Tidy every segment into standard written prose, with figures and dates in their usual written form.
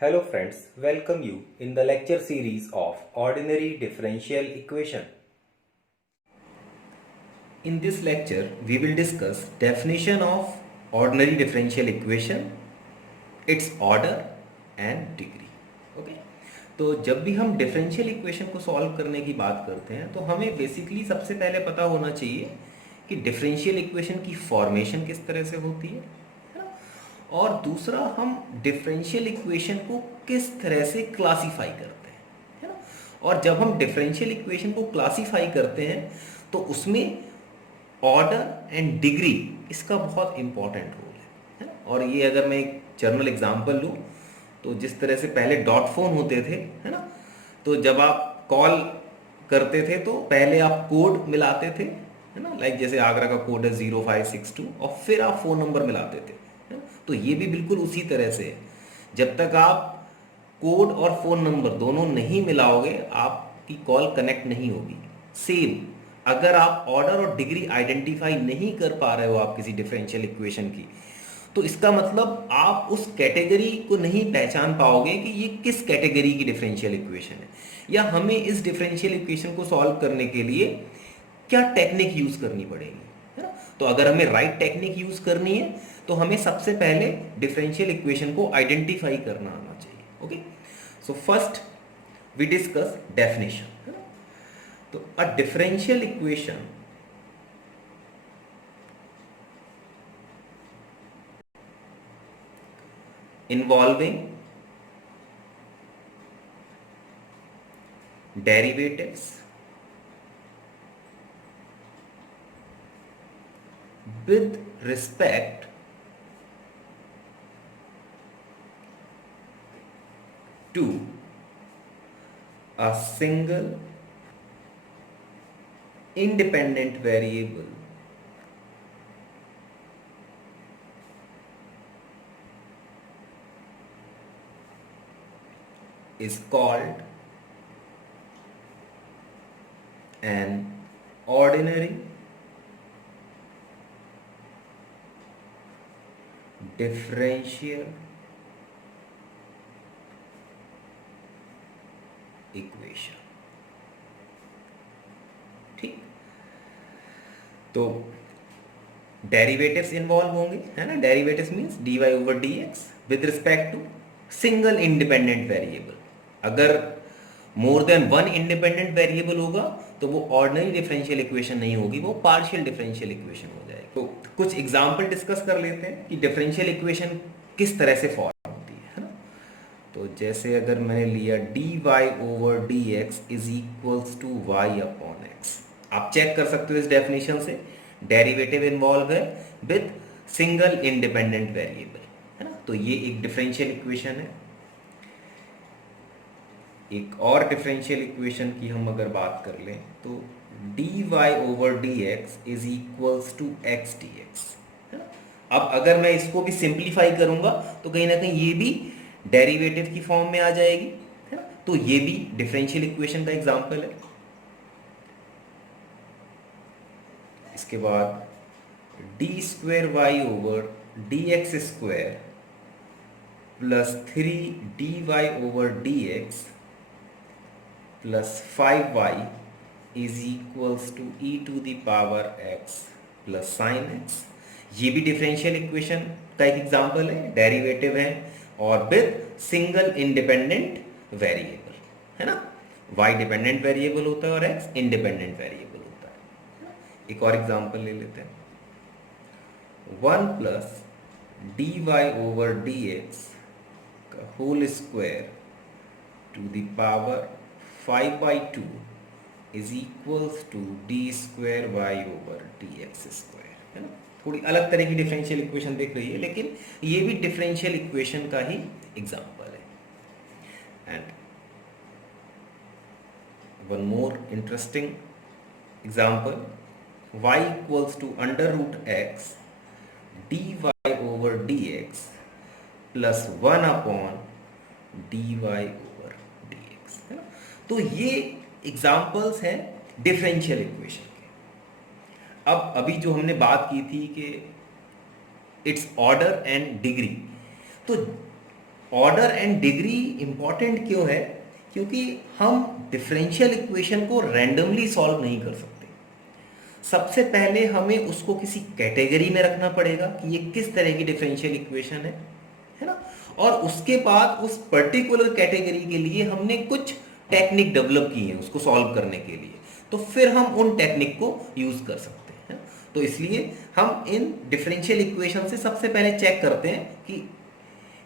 Hello friends, welcome you in the lecture series of Ordinary Differential Equation. In this lecture, we will discuss definition of ordinary differential equation, its order and degree. Okay? तो जब भी हम differential equation को solve करने की बात करते हैं तो हमें बेसिकली सबसे पहले पता होना चाहिए कि डिफरेंशियल इक्वेशन की फॉर्मेशन किस तरह से होती है ना? और दूसरा हम डिफरेंशियल इक्वेशन को किस तरह से क्लासीफाई करते हैं, है ना? और जब हम डिफरेंशियल इक्वेशन को क्लासीफाई करते हैं तो उसमें ऑर्डर एंड डिग्री इसका बहुत इंपॉर्टेंट रोल है ना? और ये अगर मैं एक जर्नल एग्जांपल लूँ तो जिस तरह से पहले डॉट फोन होते थे, है ना, तो जब आप कॉल करते थे तो पहले आप कोड मिलाते थे, है ना, लाइक जैसे आगरा का कोड है 0562 और फिर आप फ़ोन नंबर मिलाते थे, है ना? तो ये भी बिल्कुल उसी तरह से है। जब तक आप कोड और फ़ोन नंबर दोनों नहीं मिलाओगे आपकी कॉल कनेक्ट नहीं होगी। सेम अगर आप ऑर्डर और डिग्री आइडेंटिफाई नहीं कर पा रहे हो आप किसी डिफरेंशियल इक्वेशन की, तो इसका मतलब आप उस कैटेगरी को नहीं पहचान पाओगे कि ये किस कैटेगरी की डिफरेंशियल इक्वेशन है, या हमें इस डिफरेंशियल इक्वेशन को सॉल्व करने के लिए क्या टेक्निक यूज करनी पड़ेगी, है ना? तो अगर हमें राइट टेक्निक यूज करनी है तो हमें सबसे पहले डिफरेंशियल इक्वेशन को आइडेंटिफाई करना आना चाहिए। Okay, so first we discuss definition, है ना? तो a differential equation involving derivatives with respect to a single independent variable is called an ordinary differential equation। ठीक, तो डेरिवेटिव्स इन्वॉल्व होंगे, है ना? Derivatives means dy over dx with respect to single independent variable. अगर more than one independent variable होगा तो वो ordinary differential equation नहीं होगी, वो पार्शियल डिफरेंशियल इक्वेशन हो जाएगी। तो कुछ एग्जांपल डिस्कस कर लेते हैं कि डिफरेंशियल इक्वेशन किस तरह से फॉर्म होती है ना? तो जैसे अगर मैंने लिया dy over dx is equals to y upon x, आप चेक कर सकते हो इस डेफिनेशन से डेरिवेटिव इन्वॉल्व है विद सिंगल इंडिपेंडेंट वेरिएबल, है ना? तो ये एक डिफरेंशियल इक्वेशन है। एक और डिफरेंशियल इक्वेशन की हम अगर बात कर लें तो dy over dx is equals to x dx, है ना? अब अगर मैं इसको भी सिंप्लीफाई करूंगा तो कहीं ना कहीं ये भी डेरिवेटिव की फॉर्म में आ जाएगी, है ना? तो ये भी डिफरेंशियल इक्वेशन का एग्जांपल है। इसके बाद d square y over D x square plus 3dy over dx plus 5y is equals to e to the power x plus sine x। ये भी डिफरेंशियल इक्वेशन का एक एग्जांपल है, डेरिवेटिव है और विद सिंगल इंडिपेंडेंट वेरिएबल, है ना? y dependent variable होता है और x इंडिपेंडेंट वेरिएबल होता है। एक और एग्जांपल ले लेते हैं, 1 प्लस dy ओवर dx का whole square to the power 5/2 is equals to d square y over D x square, है ना? थोड़ी अलग तरह की डिफरेंशियल इक्वेशन दिख रही है लेकिन ये भी डिफरेंशियल इक्वेशन का ही एग्जांपल है। And one more interesting example, y equals to under root x dy over dx plus 1 upon dy over dx, है ना? तो ये एग्जाम्पल्स हैं डिफरेंशियल इक्वेशन के। अब अभी जो हमने बात की थी कि इट्स ऑर्डर एंड डिग्री, तो ऑर्डर एंड डिग्री इंपॉर्टेंट क्यों है? क्योंकि हम डिफरेंशियल इक्वेशन को रैंडमली सॉल्व नहीं कर सकते। सबसे पहले हमें उसको किसी कैटेगरी में रखना पड़ेगा कि ये किस तरह की डिफरेंशियल इक्वेशन है ना। और उसके बाद उस पर्टिकुलर कैटेगरी के लिए हमने कुछ टेक्निक डेवलप की है उसको सॉल्व करने के लिए, तो फिर हम उन टेक्निक को यूज कर सकते हैं। तो इसलिए हम इन डिफरेंशियल इक्वेशन से सबसे पहले चेक करते हैं कि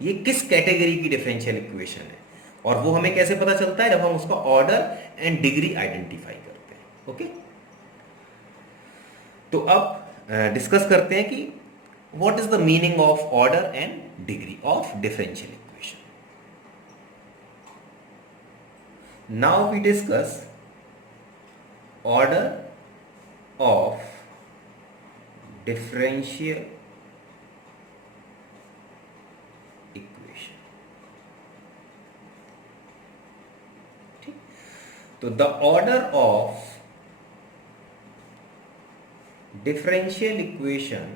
ये किस कैटेगरी की डिफरेंशियल इक्वेशन है, और वो हमें कैसे पता चलता है? जब हम उसका ऑर्डर एंड डिग्री आइडेंटिफाई करते हैं। ओके, तो अब डिस्कस करते हैं कि what is the meaning of order and degree of differential equation. Now we discuss order of differential equation. ठीक, तो the order of differential equation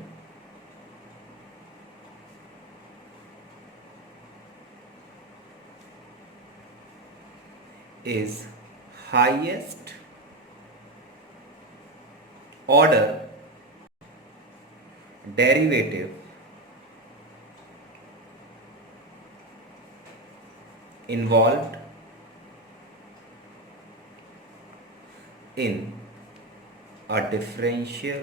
is highest order derivative involved in a differential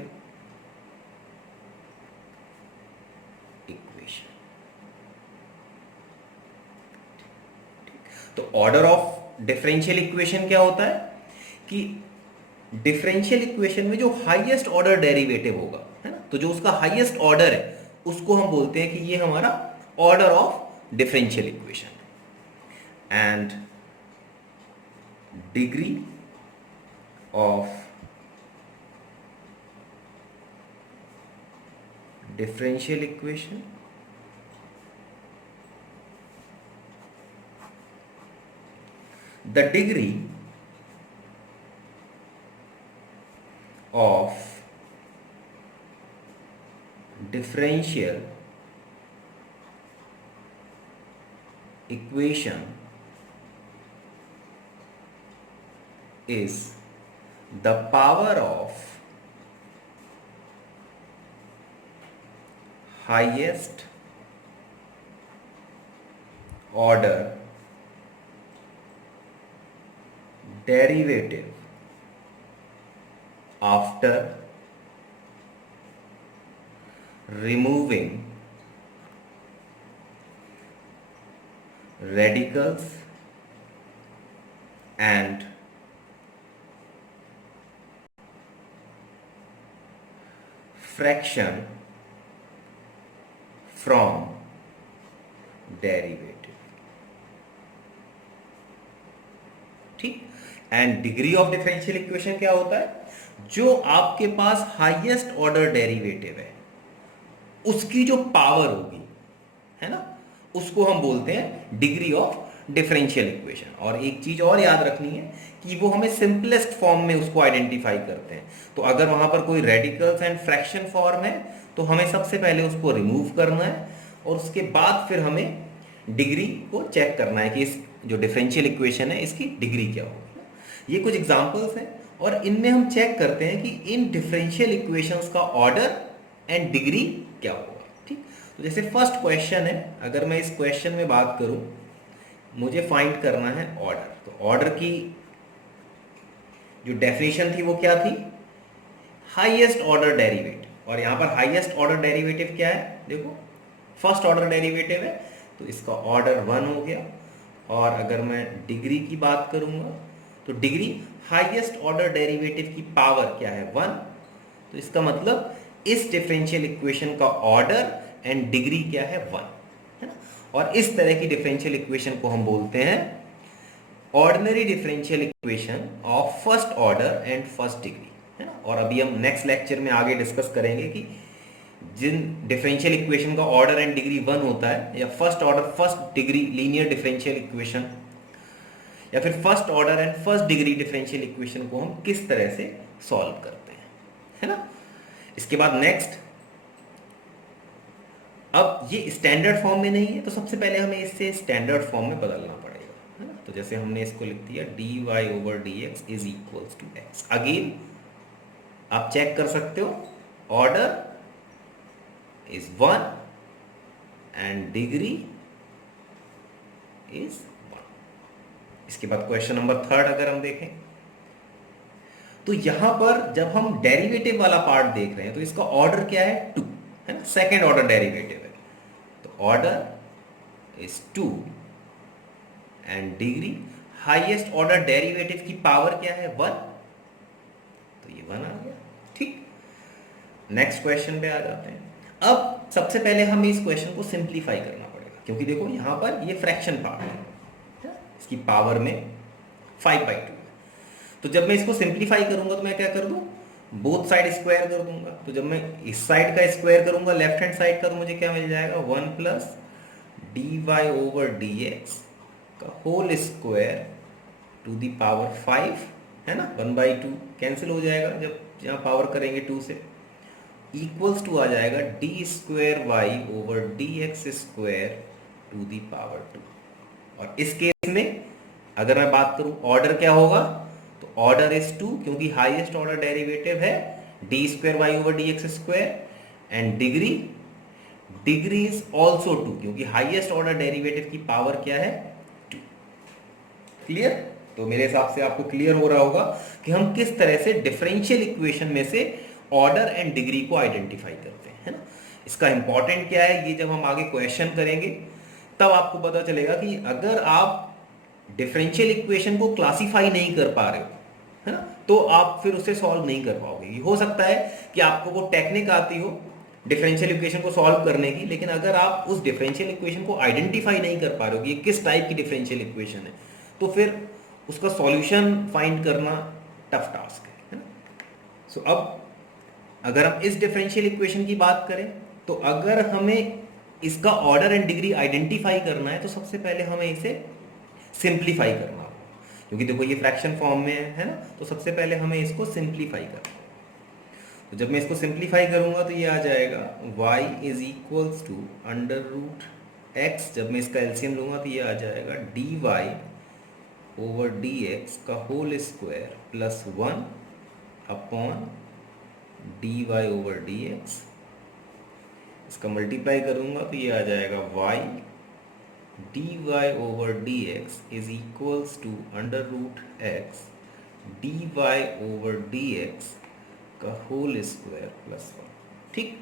equation। तो order of differential equation क्या होता है कि differential equation में जो highest order derivative होगा, है ना, तो जो उसका हाईएस्ट ऑर्डर है उसको हम बोलते हैं कि ये हमारा ऑर्डर ऑफ डिफरेंशियल इक्वेशन है। And degree of differential equation the degree of differential equation is the power of highest order derivative after removing radicals and fraction from derivative. ठीक, and degree of differential equation क्या होता है? जो आपके पास highest order derivative है उसकी जो power होगी, है ना, उसको हम बोलते हैं डिग्री ऑफ डिफरेंशियल इक्वेशन। और एक चीज और याद रखनी है कि वो हमें सिंपलेस्ट फॉर्म में उसको आइडेंटिफाई करते हैं। तो अगर वहां पर कोई रेडिकल्स एंड फ्रैक्शन फॉर्म है तो हमें सबसे पहले उसको रिमूव करना है और उसके बाद फिर हमें डिग्री को चेक करना है कि इस जो डिफरेंशियल इक्वेशन है इसकी डिग्री क्या होगी। ये कुछ एग्जांपल्स हैं और इनमें हम चेक करते हैं कि इन डिफरेंशियल इक्वेशंस का ऑर्डर एंड डिग्री क्या होगा। ठीक, तो जैसे फर्स्ट क्वेश्चन है, अगर मैं इस क्वेश्चन में बात करूं, मुझे फाइंड करना है ऑर्डर। तो ऑर्डर की जो डेफिनेशन थी वो क्या थी? Highest order derivative. और यहां पर हाईएस्ट ऑर्डर डेरिवेटिव क्या है? देखो, फर्स्ट ऑर्डर डेरिवेटिव है तो इसका ऑर्डर 1 हो गया। और अगर मैं डिग्री की बात करूंगा तो डिग्री हाईएस्ट ऑर्डर डेरिवेटिव की पावर क्या है? 1। तो इसका मतलब इस डिफरेंशियल इक्वेशन का ऑर्डर एंड डिग्री क्या है? 1, है ना। और इस तरह की डिफरेंशियल इक्वेशन को हम बोलते हैं ordinary differential equation of first order and first degree, है ना। और अभी हम नेक्स्ट लेक्चर में आगे डिस्कस करेंगे कि जिन डिफरेंशियल इक्वेशन का ऑर्डर एंड डिग्री 1 होता है, या first order first degree linear differential equation, या फिर first order and first degree differential equation को हम किस तरह से सॉल्व करते हैं, है ना। इसके बाद नेक्स्ट अब ये स्टैंडर्ड फॉर्म में नहीं है, तो सबसे पहले हमें इससे स्टैंडर्ड फॉर्म में बदलना पड़ेगा, है ना। तो जैसे हमने इसको लिख दिया dy over dx is equals to x। Again आप चेक कर सकते हो, order is 1 and degree is 1। इसके बाद क्वेश्चन नंबर 3 अगर हम देखें, तो यहां पर जब हम डेरिवेटिव वाला पार्ट देख रहे हैं तो इसका ऑर्डर क्या है, 2, है ना, सेकेंड ऑर्डर डेरिवेटिव है। तो order is 2 and degree, highest order derivative की पावर क्या है, 1, तो ये 1 आ गया। ठीक, नेक्स्ट क्वेश्चन पे आ जाते हैं। अब सबसे पहले हमें इस क्वेश्चन को सिंप्लीफाई करना पड़ेगा, क्योंकि देखो यहां पर ये फ्रैक्शन पार्ट है, इसकी पावर में 5/2 है। तो जब मैं इसको सिंप्लीफाई करूंगा तो मैं क्या कर दूं, बोथ साइड स्क्वायर कर दूंगा। तो जब मैं इस साइड का स्क्वायर करूंगा लेफ्ट हैंड साइड का, तो मुझे क्या मिल जाएगा, 1 plus D Y over D X का whole square to the power 5, है ना, 1/2 कैंसिल हो जाएगा जब यहाँ पावर करेंगे 2 से, इक्वल्स टू आ जाएगा d square y over D x square to the power 2। और इस केस में अगर मैं बात करूं ऑर्डर क्या होगा, तो ऑर्डर इज 2, क्योंकि हाईएस्ट ऑर्डर डेरिवेटिव है d square y over D x square, and degree is also 2, क्योंकि हाईएस्ट ऑर्डर डेरिवेटिव की पावर क्या है, 2। क्लियर। तो मेरे हिसाब से आपको क्लियर हो रहा होगा कि हम किस तरह से डिफरेंशियल इक्वेशन में से ऑर्डर एंड डिग्री को आइडेंटिफाई करते हैं, है ना। इसका इंपॉर्टेंट क्या है, ये जब हम आगे क्वेश्चन करेंगे तब आपको पता चलेगा कि अगर आप डिफरेंशियल इक्वेशन को क्लासीफाई नहीं कर पा रहे हो, है ना, तो आप फिर उसे सॉल्व नहीं कर पाओगे। हो सकता है कि आपको वो टेक्निक आती हो डिफरेंशियल इक्वेशन को सॉल्व करने की, लेकिन अगर आप उस डिफरेंशियल इक्वेशन को आइडेंटिफाई नहीं कर पा रहे हो कि ये किस टाइप की डिफरेंशियल इक्वेशन है, तो फिर उसका सॉल्यूशन फाइंड करना टफ टास्क है ना। सो अब अगर हम इस डिफरेंशियल इक्वेशन की बात करें, तो अगर हमें इसका ऑर्डर एंड डिग्री आइडेंटिफाई करना है तो सबसे पहले हमें इसे सिंप्लीफाई करना होगा, क्योंकि देखो ये फ्रैक्शन फॉर्म में है ना, तो सबसे पहले हमें इसको सिंप्लीफाई करना होगा। तो जब मैं इसको सिंप्लीफाई करूंगा तो ये आ जाएगा y is equals to under root x। जब मैं इसका एलसीएम लूंगा तो ये आ जाएगा dy ओवर dx का whole square plus 1 upon dy over dx। इसका मल्टीप्लाई करूंगा तो ये आ जाएगा y dy over dx is equals to under root x dy over dx का होल स्क्वायर प्लस 1। ठीक,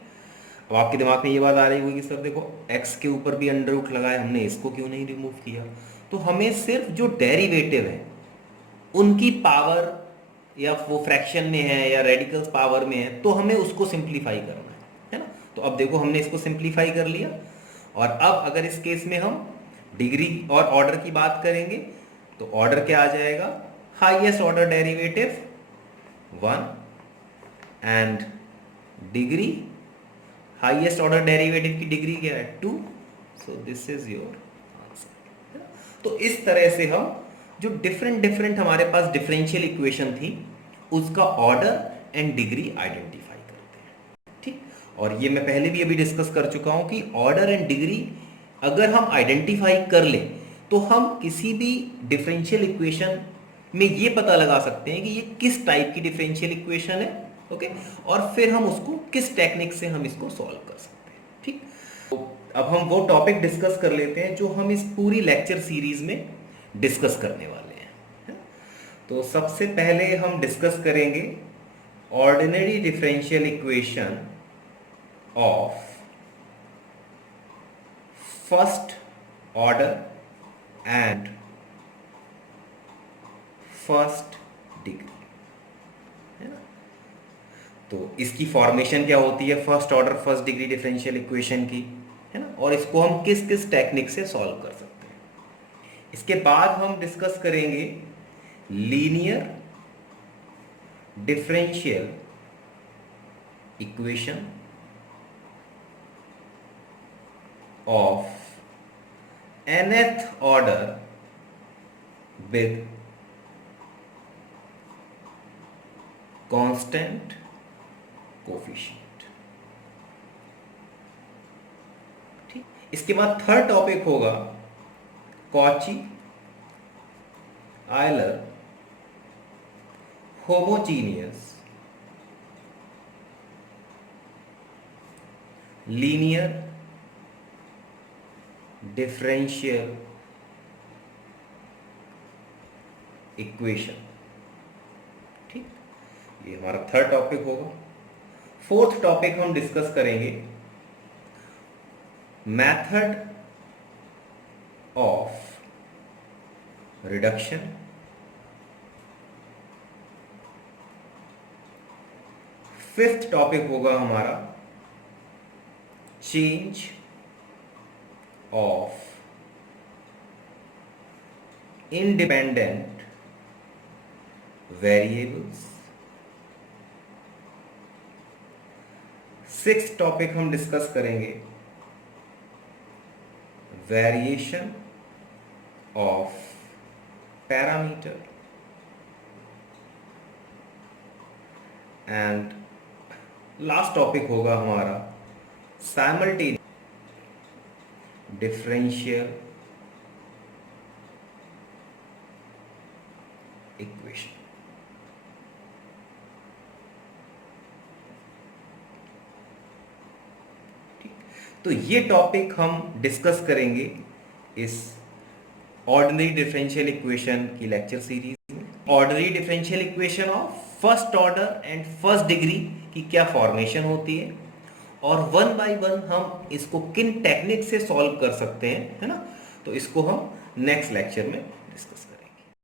अब आपके दिमाग में ये बात आ रही होगी कि सर देखो x के ऊपर भी अंडर रूट लगाए, हमने इसको क्यों नहीं रिमूव किया। तो हमें सिर्फ जो डेरिवेटिव है उनकी पावर, या वो फ्रैक्शन में है या रेडिकल्स पावर में है, तो हमें उसको सिंप्लीफाई करना है ना। तो अब देखो हमने इसको सिंप्लीफाई कर लिया, और अब अगर इस केस में हम डिग्री और ऑर्डर की बात करेंगे तो ऑर्डर क्या आ जाएगा, highest order derivative 1 and degree, highest order derivative की डिग्री क्या है, 2। So this is your answer. तो इस तरह से हम जो डिफरेंट हमारे पास डिफरेंशियल इक्वेशन थी उसका ऑर्डर एंड डिग्री आइडेंटिफाई करते हैं। ठीक, और ये मैं पहले भी अभी डिस्कस कर चुका हूं कि ऑर्डर एंड डिग्री अगर हम आइडेंटिफाई कर ले तो हम किसी भी डिफरेंशियल इक्वेशन में ये पता लगा सकते हैं कि ये किस टाइप की डिफरेंशियल इक्वेशन है। ओके, और फिर हम उसको किस टेक्निक से हम इसको सॉल्व कर सकते हैं। ठीक, तो अब हम वो टॉपिक डिस्कस कर लेते हैं जो हम इस पूरी लेक्चर सीरीज में डिस्कस करने वाले हैं, है? तो सबसे पहले हम डिस्कस करेंगे ordinary differential equation of first order and first degree, है ना। तो इसकी फॉर्मेशन क्या होती है first order first degree differential equation की, है ना, और इसको हम किस किस टेक्निक से सॉल्व कर सकते हैं। इसके बाद हम डिस्कस करेंगे linear differential equation of nth order with constant coefficient. इसके बाद थर्ड टॉपिक होगा Cauchy Euler homogeneous linear differential equation. ठीक, ये हमारा थर्ड टॉपिक होगा। फोर्थ टॉपिक हम डिस्कस करेंगे method of reduction. Fifth topic होगा हमारा change of independent variables. Sixth topic हम डिस्कस करेंगे variation of parameter. And last topic होगा हमारा साइमल्टेनियस डिफरेंशियल इक्वेशन। ठीक, तो ये टॉपिक हम डिस्कस करेंगे इस ऑर्डिनरी डिफरेंशियल इक्वेशन की लेक्चर सीरीज में। Ordinary differential equation of first order and first degree की क्या फॉर्मेशन होती है, और वन बाय वन हम इसको किन टेक्निक से सॉल्व कर सकते हैं, है ना। तो इसको हम नेक्स्ट लेक्चर में डिस्कस